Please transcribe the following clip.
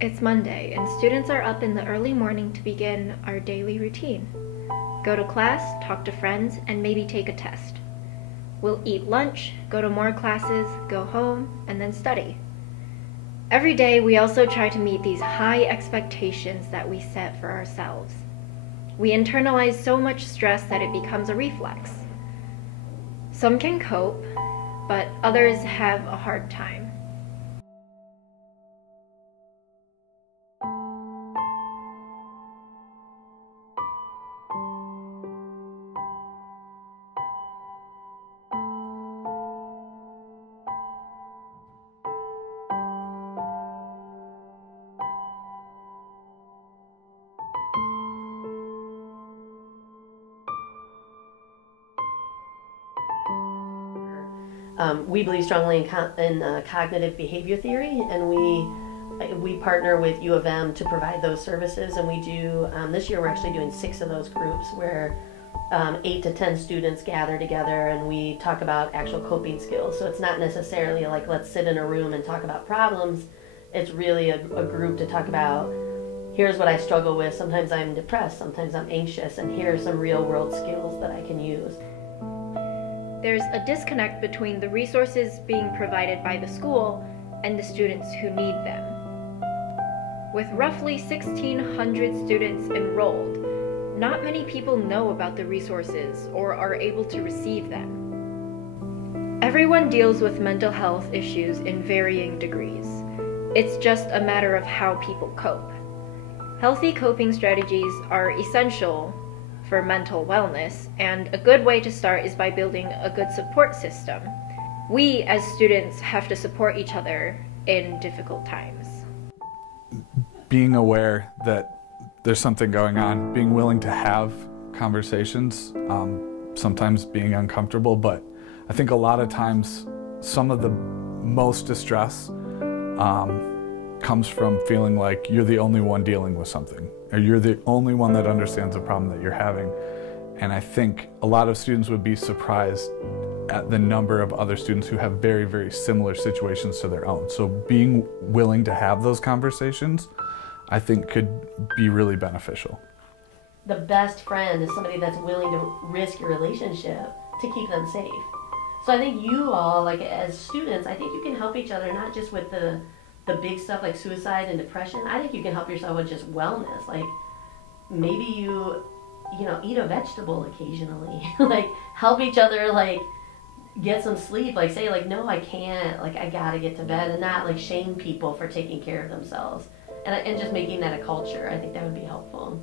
It's Monday, and students are up in the early morning to begin our daily routine. Go to class, talk to friends, and maybe take a test. We'll eat lunch, go to more classes, go home, and then study. Every day, we also try to meet these high expectations that we set for ourselves. We internalize so much stress that it becomes a reflex. Some can cope, but others have a hard time. We believe strongly in cognitive behavior theory, and we partner with U of M to provide those services. And we do this year we're actually doing 6 of those groups where 8 to 10 students gather together, and we talk about actual coping skills. So it's not necessarily like let's sit in a room and talk about problems. It's really a group to talk about, here's what I struggle with. Sometimes I'm depressed, sometimes I'm anxious, and here are some real world skills that I can use. There's a disconnect between the resources being provided by the school and the students who need them. With roughly 1,600 students enrolled, not many people know about the resources or are able to receive them. Everyone deals with mental health issues in varying degrees. It's just a matter of how people cope. Healthy coping strategies are essential for mental wellness, and a good way to start is by building a good support system. We as students have to support each other in difficult times. Being aware that there's something going on, being willing to have conversations, sometimes being uncomfortable, but I think a lot of times some of the most distress comes from feeling like you're the only one dealing with something, or you're the only one that understands the problem that you're having. And I think a lot of students would be surprised at the number of other students who have very, very similar situations to their own. So being willing to have those conversations, I think could be really beneficial. The best friend is somebody that's willing to risk your relationship to keep them safe. So I think you all, like as students, I think you can help each other, not just with the big stuff like suicide and depression. I think you can help yourself with just wellness. Like maybe you know, eat a vegetable occasionally. Like help each other, like get some sleep. Like say like, no, I can't, like I gotta get to bed, and not like shame people for taking care of themselves. And just making that a culture, I think that would be helpful.